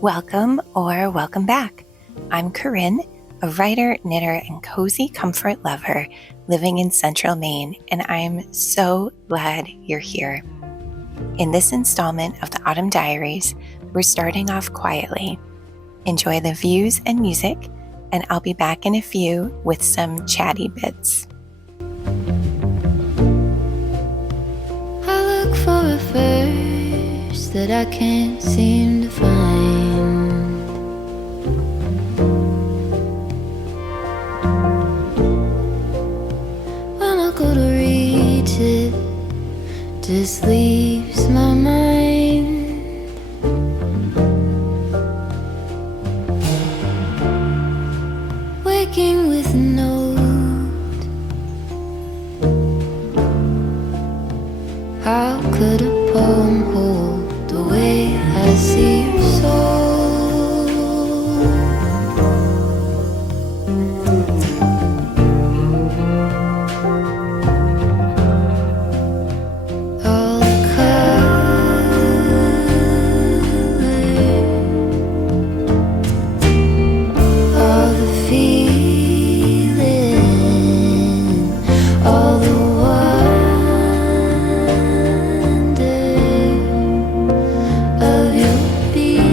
Welcome or welcome back. I'm Corinne, a writer, knitter, and cozy comfort lover living in central Maine, and I'm so glad you're here. In this installment of the Autumn Diaries, we're starting off quietly. Enjoy the views and music, and I'll be back in a few with some chatty bits. I look for a verse that I can't seem to find. When I go to reach it, just leaves my mind. Waking with a note. How could a poem hold the way I see your soul? All the color, all the feeling, all the wonder of your being.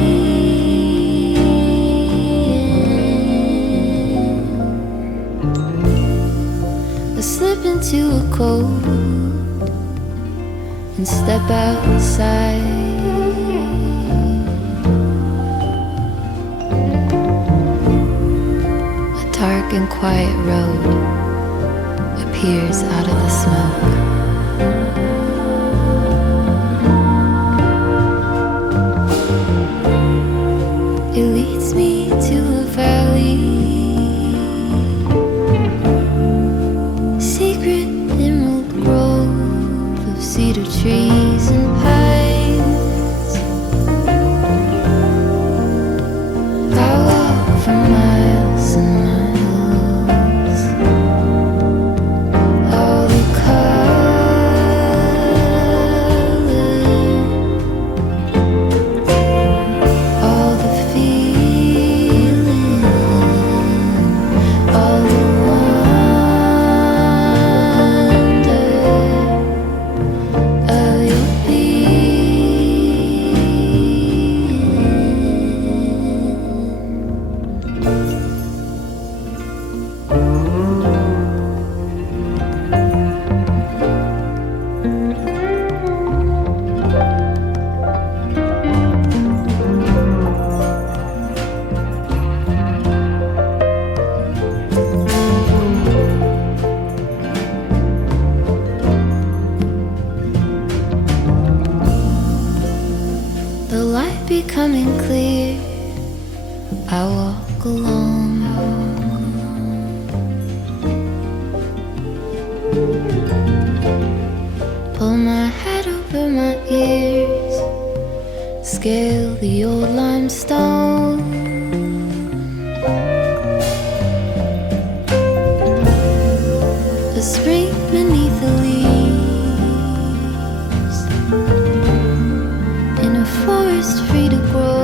I slip into a cold and step outside. A dark and quiet road appears out of the smoke. It leads me to a valley, secret emerald grove of cedar trees and pines. I walk for miles and miles. All the color, all the feeling, all the wonder of your being. The light becoming clear, I walk along. Pull my hat over my ears, scale the old limestone. A spring beneath the leaves, in a forest free to grow,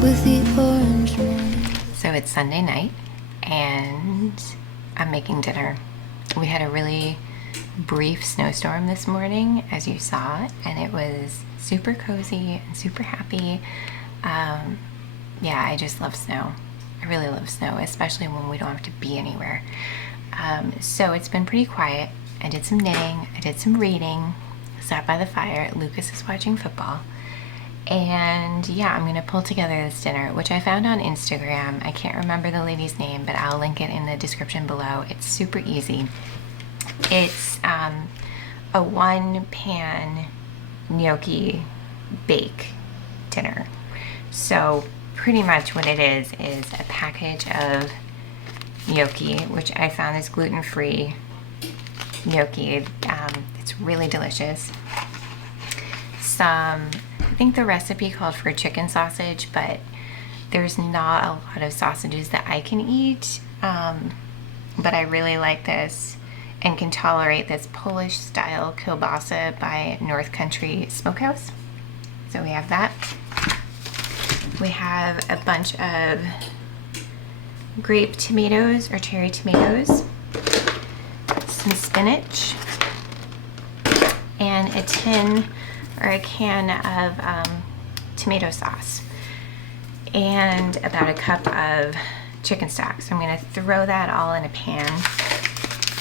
with the orange morning. So it's Sunday night, and I'm making dinner. We had a really brief snowstorm this morning, as you saw, and it was super cozy and super happy. Yeah, I just love snow. I really love snow, especially when we don't have to be anywhere. So it's been pretty quiet. I did some knitting, I did some reading, sat by the fire. Lucas is watching football. And yeah, I'm gonna pull together this dinner, which I found on Instagram. I can't remember the lady's name, but I'll link it in the description below. It's super easy. It's a one pan gnocchi bake dinner. So pretty much what it is a package of gnocchi, which I found is gluten-free gnocchi. It's really delicious. I think the recipe called for chicken sausage, but there's not a lot of sausages that I can eat. But I really like this. and can tolerate this Polish style kielbasa by North Country Smokehouse. So we have that. We have a bunch of grape tomatoes or cherry tomatoes, some spinach, and a tin or a can of tomato sauce, and about a cup of chicken stock. So I'm going to throw that all in a pan,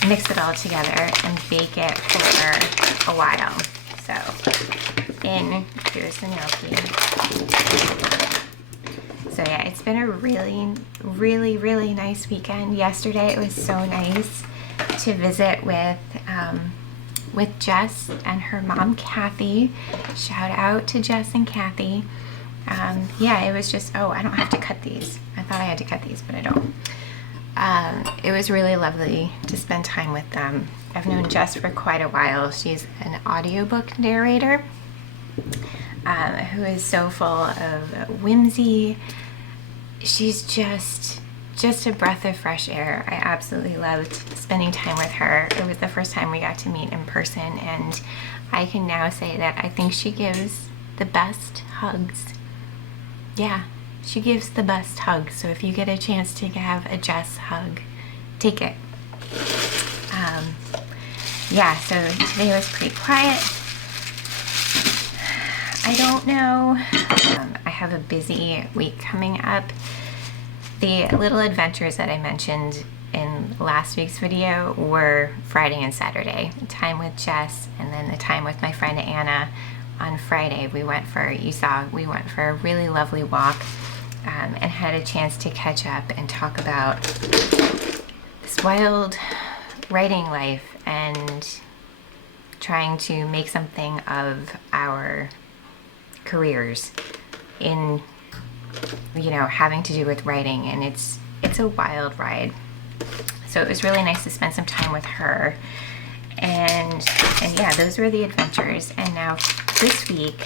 mix it all together, and bake it for a while. So in goes the gnocchi. So yeah, it's been a really nice weekend. Yesterday it was so nice to visit with Jess and her mom Kathy. Shout out to Jess and Kathy. Yeah, it was just, I don't have to cut these. I thought I had to cut these, but I don't. It was really lovely to spend time with them. I've known Jess for quite a while. She's an audiobook narrator who is so full of whimsy. She's just a breath of fresh air. I absolutely loved spending time with her. It was the first time we got to meet in person, and I can now say that I think she gives the best hugs. Yeah, she gives the best hugs. So if you get a chance to have a Jess hug, take it. Yeah, so today was pretty quiet. I don't know. I have a busy week coming up. The little adventures that I mentioned in last week's video were Friday and Saturday. Time with Jess, and then the time with my friend Anna on Friday. We went for a really lovely walk and had a chance to catch up and talk about this wild writing life and trying to make something of our careers in, having to do with writing, and it's a wild ride. So it was really nice to spend some time with her, and yeah, those were the adventures. And now this week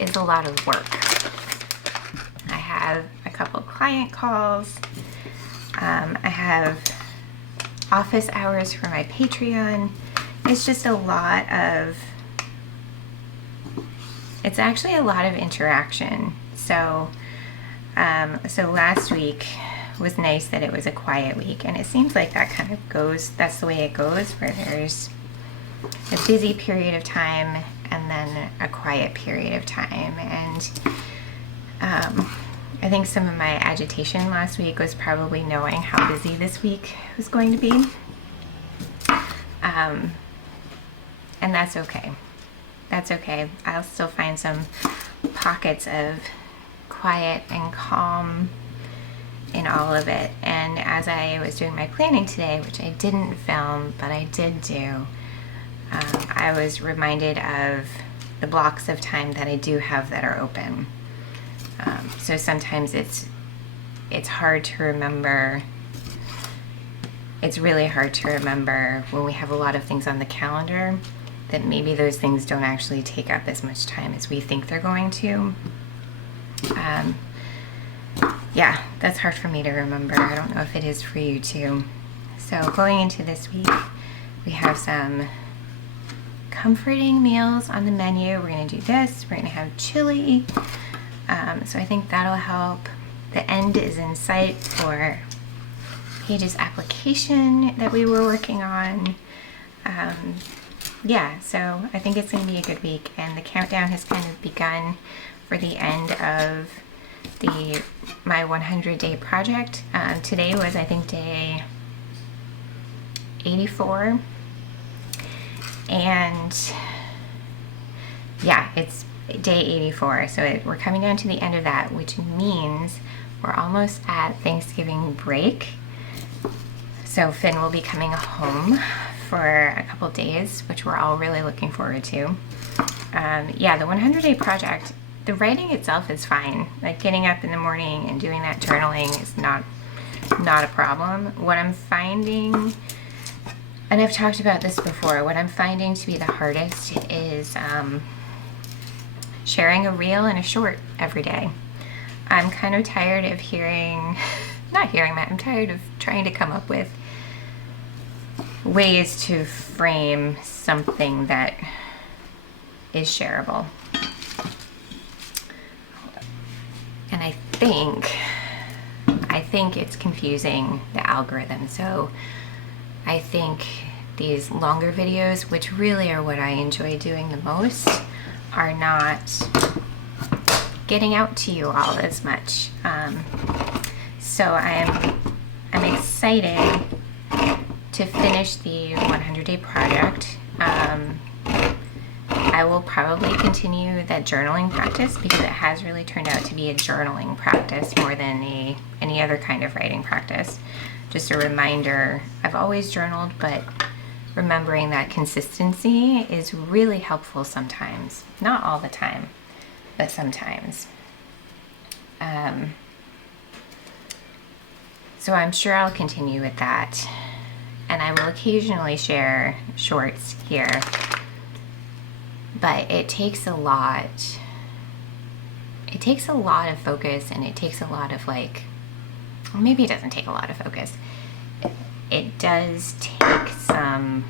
is a lot of work. I have a couple client calls. I have office hours for my Patreon. It's just it's actually a lot of interaction. So last week was nice that it was a quiet week, and it seems like that's the way it goes, where there's a busy period of time and then a quiet period of time. And I think some of my agitation last week was probably knowing how busy this week was going to be. And that's okay. That's okay. I'll still find some pockets of quiet and calm in all of it. And as I was doing my planning today, which I didn't film, but I did do, I was reminded of the blocks of time that I do have that are open. So sometimes it's hard to remember. It's really hard to remember when we have a lot of things on the calendar that maybe those things don't actually take up as much time as we think they're going to. Yeah, that's hard for me to remember. I don't know if it is for you too. So going into this week, we have some comforting meals on the menu. We're going to do this. We're going to have chili. So I think that'll help. The end is in sight for Paige's application that we were working on. Yeah, so I think it's going to be a good week, and the countdown has kind of begun for the end of my 100-day project. Today was, I think, day 84, and yeah, it's day 84, so we're coming down to the end of that, which means we're almost at Thanksgiving break. So Finn will be coming home for a couple days, which we're all really looking forward to. Yeah, the 100-day project, the writing itself is fine. Like getting up in the morning and doing that journaling is not a problem. What I'm finding, and I've talked about this before, what I'm finding to be the hardest is sharing a reel and a short every day. I'm kind of tired of I'm tired of trying to come up with ways to frame something that is shareable. And I think it's confusing the algorithm. So I think these longer videos, which really are what I enjoy doing the most, are not getting out to you all as much. So I'm excited to finish the 100-day project. I will probably continue that journaling practice because it has really turned out to be a journaling practice more than any other kind of writing practice. Just a reminder, I've always journaled, but remembering that consistency is really helpful sometimes. Not all the time, but sometimes. So I'm sure I'll continue with that. And I will occasionally share shorts here. But it takes a lot. It takes a lot of focus, and it takes a lot of well, maybe it doesn't take a lot of focus. It does take some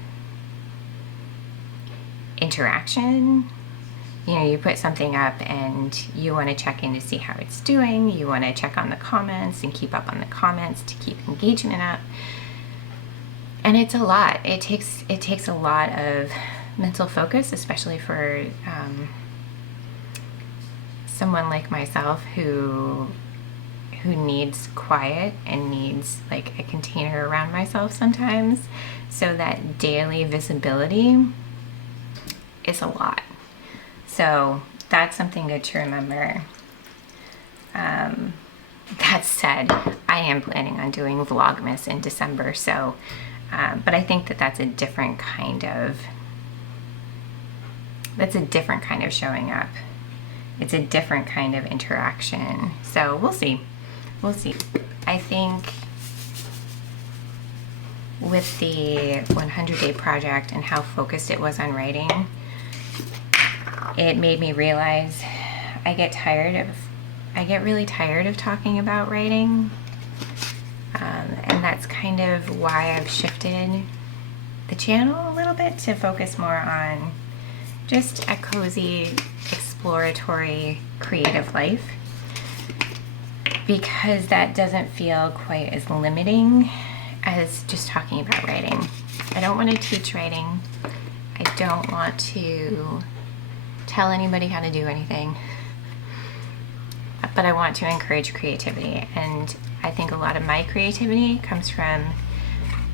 interaction. You know, you put something up and you want to check in to see how it's doing. You want to check on the comments and keep up on the comments to keep engagement up. And it's a lot. It takes a lot of mental focus, especially for someone like myself who needs quiet and needs like a container around myself sometimes. So that daily visibility is a lot. So that's something good to remember. That said, I am planning on doing Vlogmas in December, so but I think that's a different kind of showing up. It's a different kind of interaction. So we'll see. I think with the 100-day project and how focused it was on writing, it made me realize I get really tired of talking about writing. And that's kind of why I've shifted the channel a little bit to focus more on just a cozy, exploratory, creative life, because that doesn't feel quite as limiting as just talking about writing. I don't want to teach writing. I don't want to tell anybody how to do anything, but I want to encourage creativity. And I think a lot of my creativity comes from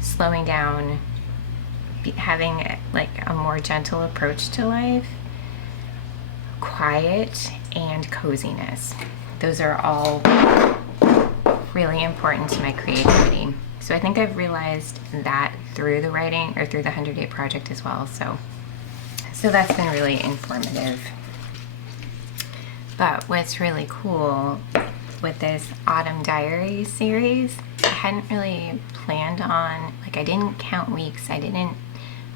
slowing down, having like a more gentle approach to life, quiet, and coziness. Those are all really important to my creativity. So I think I've realized that through the writing, or through the 100-day project as well. So that's been really informative. But what's really cool with this Autumn Diaries series, I hadn't really planned on, I didn't count weeks, I didn't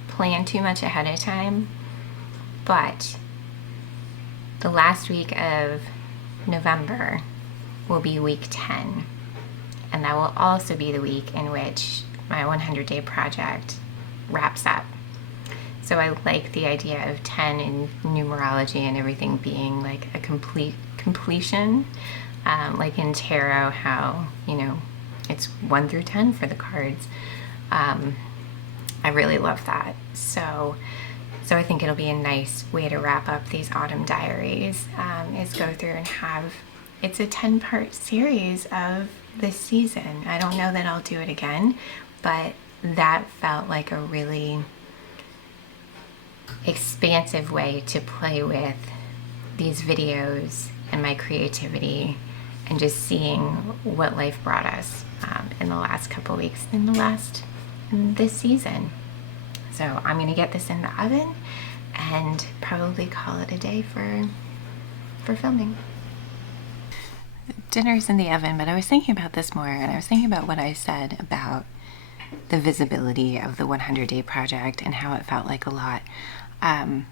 plan too much ahead of time, but the last week of November will be week 10, and that will also be the week in which my 100-day project wraps up. So I like the idea of 10 in numerology and everything being like a completion. Like in tarot, how, it's 1 through 10 for the cards. I really love that. So I think it'll be a nice way to wrap up these Autumn Diaries, is go through and it's a 10-part series of this season. I don't know that I'll do it again, but that felt like a really expansive way to play with these videos and my creativity, and just seeing what life brought us in the last couple weeks, in this season. So I'm gonna get this in the oven and probably call it a day for filming. Dinner's in the oven, but I was thinking about this more, and I was thinking about what I said about the visibility of the 100-day project and how it felt like a lot. And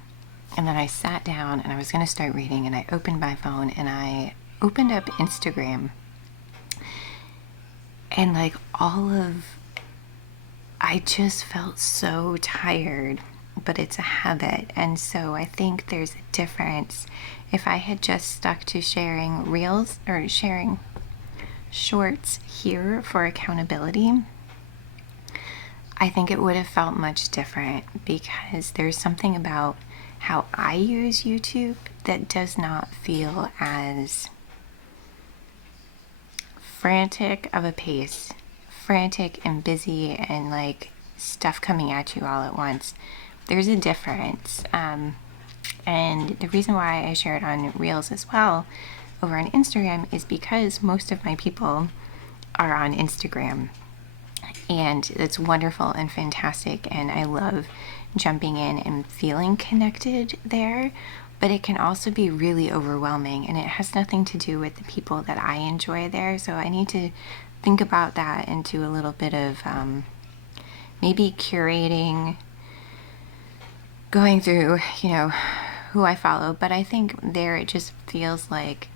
then I sat down and I was going to start reading, and I opened my phone and I opened up Instagram, and I just felt so tired, but it's a habit. And so I think there's a difference. If I had just stuck to sharing reels or sharing shorts here for accountability, I think it would have felt much different, because there's something about how I use YouTube that does not feel as frantic of a pace, frantic and busy and like stuff coming at you all at once. There's a difference. And the reason why I share it on Reels as well over on Instagram is because most of my people are on Instagram. And it's wonderful and fantastic, and I love jumping in and feeling connected there, but it can also be really overwhelming, and it has nothing to do with the people that I enjoy there. So I need to think about that and do a little bit of maybe curating, going through, who I follow. But I think there it just feels like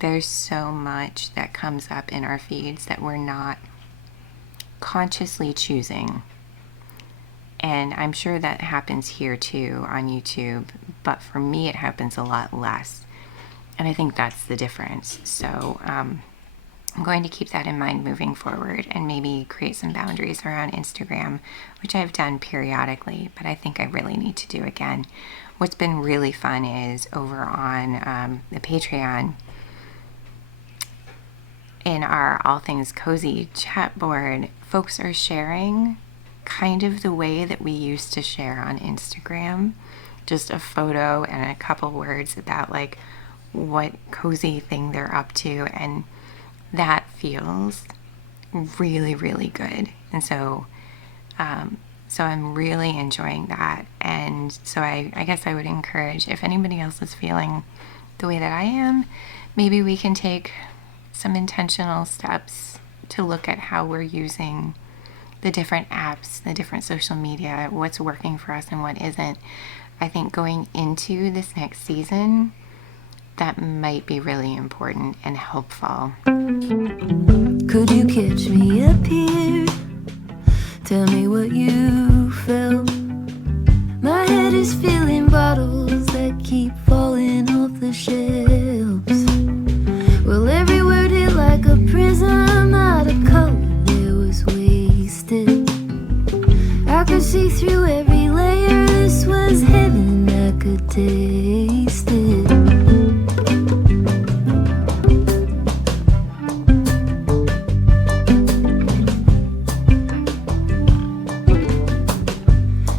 there's so much that comes up in our feeds that we're not consciously choosing. And I'm sure that happens here too on YouTube, but for me it happens a lot less, and I think that's the difference. So I'm going to keep that in mind moving forward, and maybe create some boundaries around Instagram, which I've done periodically, but I think I really need to do again. What's been really fun is over on the Patreon, in our All Things Cozy chat board, folks are sharing kind of the way that we used to share on Instagram, just a photo and a couple words about like what cozy thing they're up to, and that feels really, really good. And so I'm really enjoying that. And so I guess I would encourage, if anybody else is feeling the way that I am, maybe we can take some intentional steps to look at how we're using the different apps, the different social media, what's working for us and what isn't. I think going into this next season, that might be really important and helpful. Could you catch me up here? Tell me what you felt. My head is filling bottles that keep falling off the shelves. Well, every word hit like a prism, not a color that was wasted. I could see through every layer, this was heaven, I could taste it.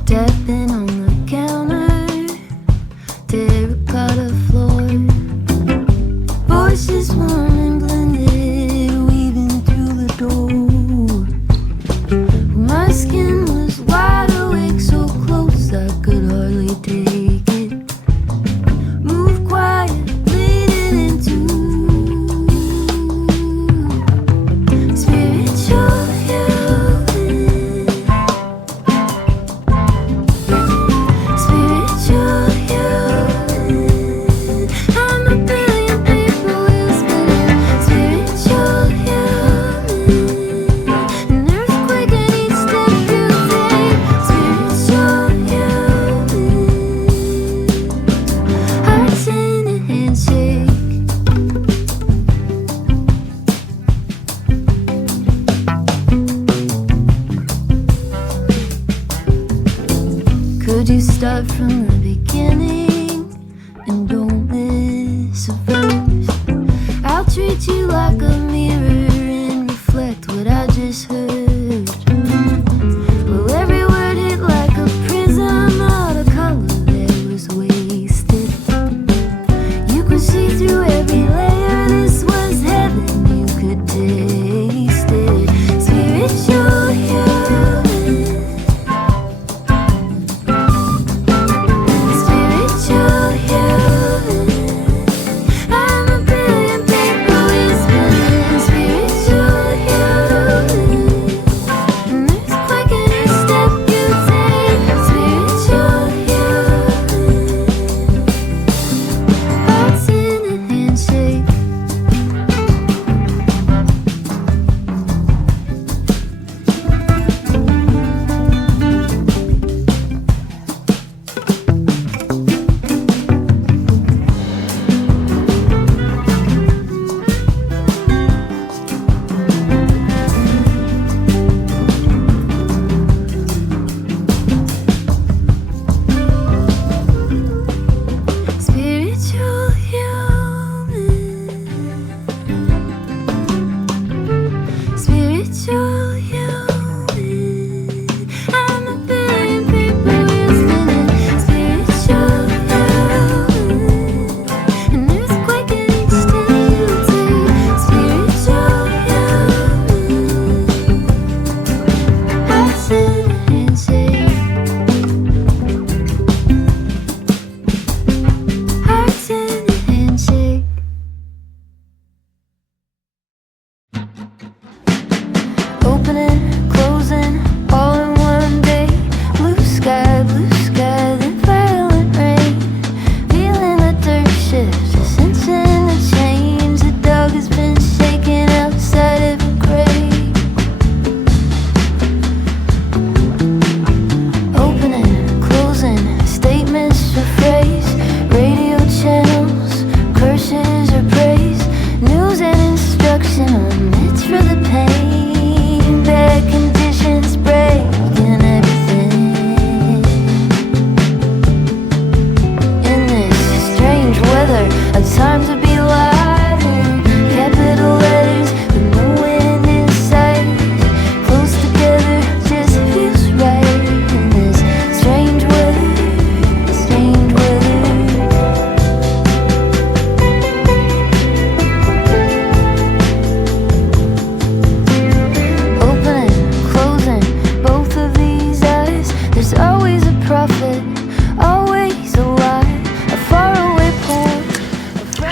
Tapping on the counter, terracotta floor, voices warm and blended, weaving through the door. My skin was wide awake, so close I could hardly take it.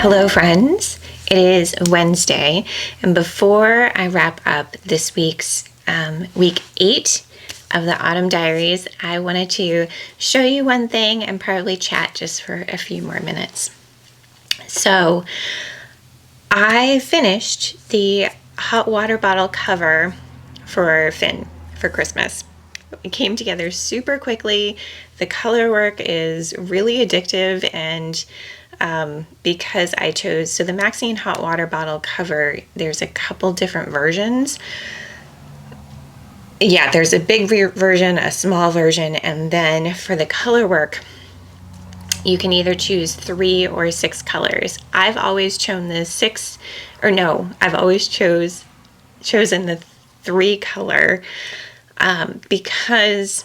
Hello friends, it is Wednesday, and before I wrap up this week's week 8 of the Autumn Diaries, I wanted to show you one thing and probably chat just for a few more minutes. So I finished the hot water bottle cover for Finn for Christmas. It came together super quickly. The color work is really addictive, and because I chose, so the Maxine hot water bottle cover, there's a couple different versions. Yeah, there's a big version, a small version, and then for the color work, you can either choose 3 or 6 colors. I've always chosen the 6, or no, I've always chosen the 3 color because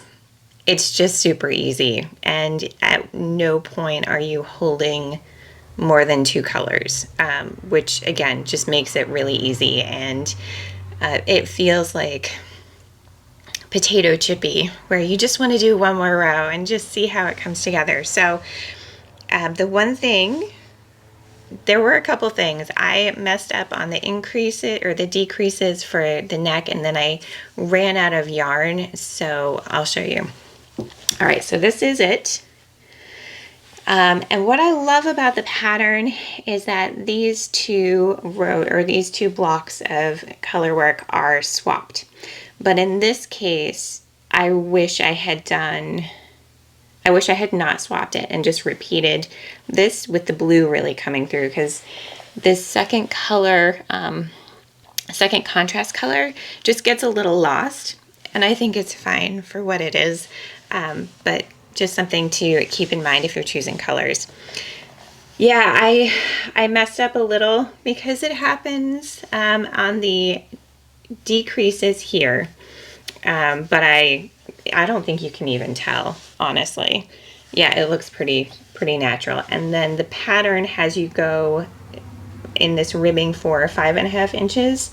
it's just super easy, and at no point are you holding more than 2 colors, which again just makes it really easy, and it feels like potato chippy, where you just want to do one more row and just see how it comes together. So the one thing, there were a couple things. I messed up on the increases or the decreases for the neck, and then I ran out of yarn, so I'll show you. All right, so this is it. And what I love about the pattern is that these two blocks of color work are swapped. But in this case, I wish I had not swapped it and just repeated this with the blue really coming through, because this second color, second contrast color just gets a little lost, and I think it's fine for what it is. But just something to keep in mind if you're choosing colors. Yeah, I messed up a little because it happens on the decreases here, but I don't think you can even tell, honestly. Yeah, it looks pretty natural. And then the pattern has you go in this ribbing for 5.5 inches.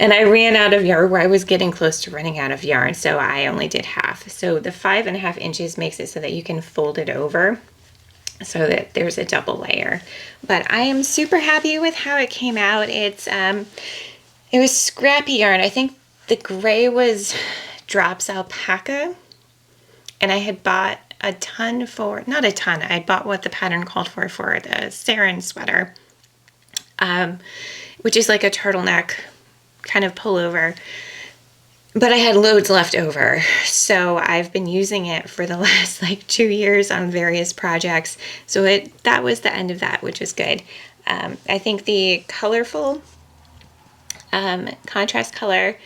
And I ran out of yarn, where I was getting close to running out of yarn, so I only did half. So the 5.5 inches makes it so that you can fold it over so that there's a double layer. But I am super happy with how it came out. It was scrappy yarn. I think the gray was Drops Alpaca, and I had bought a ton for, not a ton, I bought what the pattern called for the Sarin sweater, which is like a turtleneck kind of pullover, but I had loads left over, so I've been using it for the last like 2 years on various projects. So that was the end of that, which was good. I think the colorful contrast color,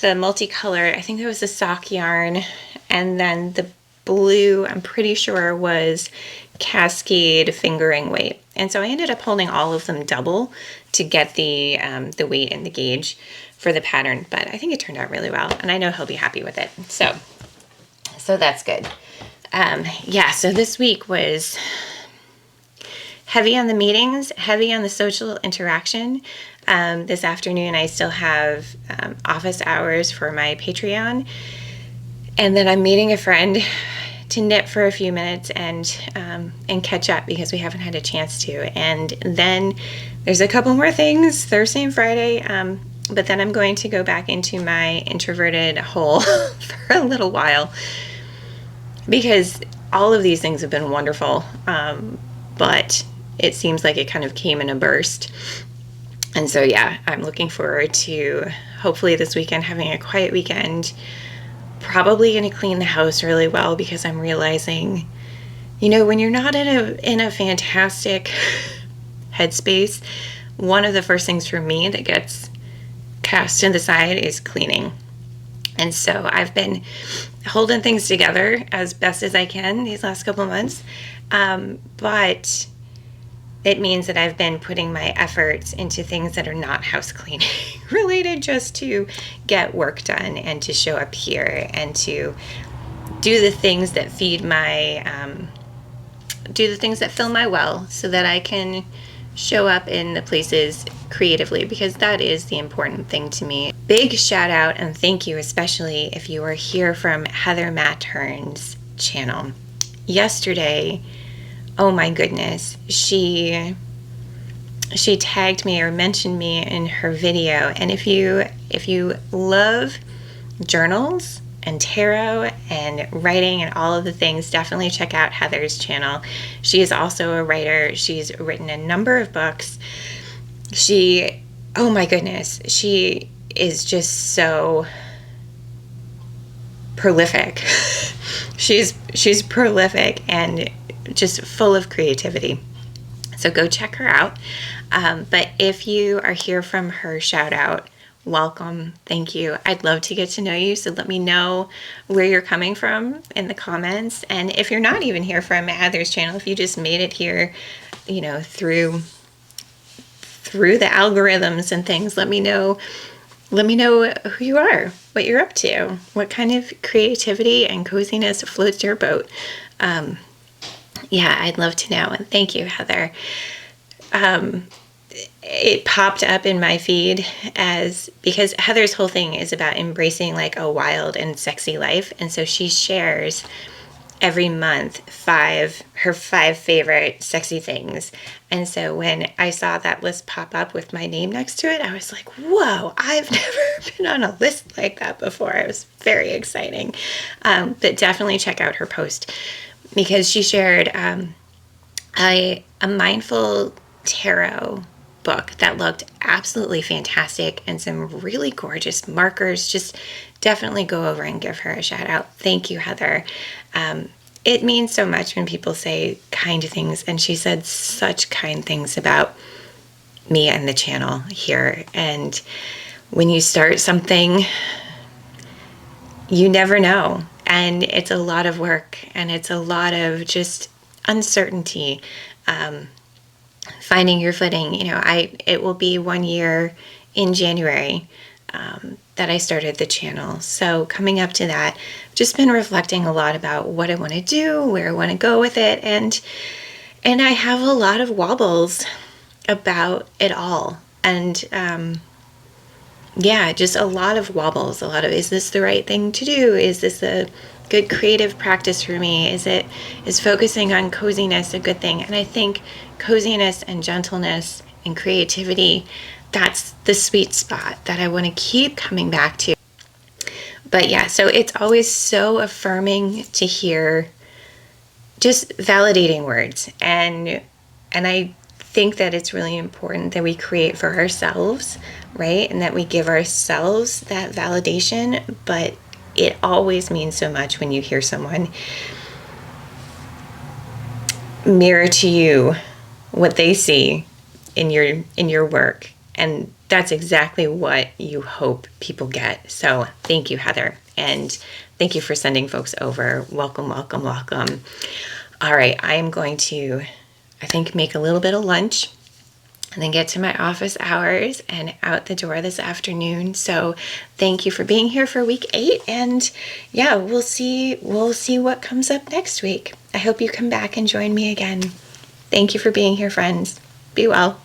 the multicolor, I think there was the sock yarn, and then the blue, I'm pretty sure, was Cascade fingering weight. And so I ended up holding all of them double to get the weight and the gauge for the pattern, but I think it turned out really well, and I know he'll be happy with it. So that's good. Yeah, so this week was heavy on the meetings, heavy on the social interaction. This afternoon I still have office hours for my Patreon, and then I'm meeting a friend to knit for a few minutes and catch up because we haven't had a chance to. And then there's a couple more things Thursday and Friday, but then I'm going to go back into my introverted hole for a little while, because all of these things have been wonderful, but it seems like it kind of came in a burst. And so yeah, I'm looking forward to hopefully this weekend having a quiet weekend. Probably going to clean the house really well, because I'm realizing, when you're not in a fantastic headspace, one of the first things for me that gets cast to the side is cleaning. And so I've been holding things together as best as I can these last couple of months, but it means that I've been putting my efforts into things that are not house cleaning related, just to get work done and to show up here and to do the things that feed my, do the things that fill my well, so that I can show up in the places creatively, because that is the important thing to me. Big shout out and thank you, especially if you are here from Heather Mattern's channel. Yesterday, oh my goodness, she she tagged me or mentioned me in her video. And if you love journals and tarot and writing and all of the things, definitely check out Heather's channel. She is also a writer. She's written a number of books. Oh my goodness, she is just so prolific. she's prolific and just full of creativity. So go check her out. But if you are here from her shout out, welcome. Thank you. I'd love to get to know you. So let me know where you're coming from in the comments. And if you're not even here from Heather's channel, if you just made it here, you know, through the algorithms and things, let me know who you are, what you're up to, what kind of creativity and coziness floats your boat. Yeah, I'd love to know. And thank you, Heather. It popped up in my feed because Heather's whole thing is about embracing like a wild and sexy life. And so she shares every month her five favorite sexy things. And so when I saw that list pop up with my name next to it, I was like, whoa, I've never been on a list like that before. It was very exciting. But definitely check out her post, because she shared a mindful tarot book that looked absolutely fantastic and some really gorgeous markers. Just definitely go over and give her a shout out. Thank you, Heather. It means so much when people say kind things, and she said such kind things about me and the channel here. And when you start something, you never know, and it's a lot of work, and it's a lot of just uncertainty, finding your footing. You know, it will be 1 year in January that I started the channel. So coming up to that, I've just been reflecting a lot about what I want to do, where I want to go with it, and I have a lot of wobbles about it all. And yeah, just a lot of wobbles, a lot of, is this the right thing to do? Is this a good creative practice for me? Is focusing on coziness a good thing? And I think coziness and gentleness and creativity, that's the sweet spot that I want to keep coming back to. But yeah, so it's always so affirming to hear just validating words. And I think that it's really important that we create for ourselves, right? And that we give ourselves that validation. But it always means so much when you hear someone mirror to you what they see in your work. And that's exactly what you hope people get. So thank you, Heather. And thank you for sending folks over. Welcome, welcome, welcome. All right, I am going to, I think, make a little bit of lunch and then get to my office hours and out the door this afternoon. So thank you for being here for week 8. And yeah, we'll see what comes up next week. I hope you come back and join me again. Thank you for being here, friends. Be well.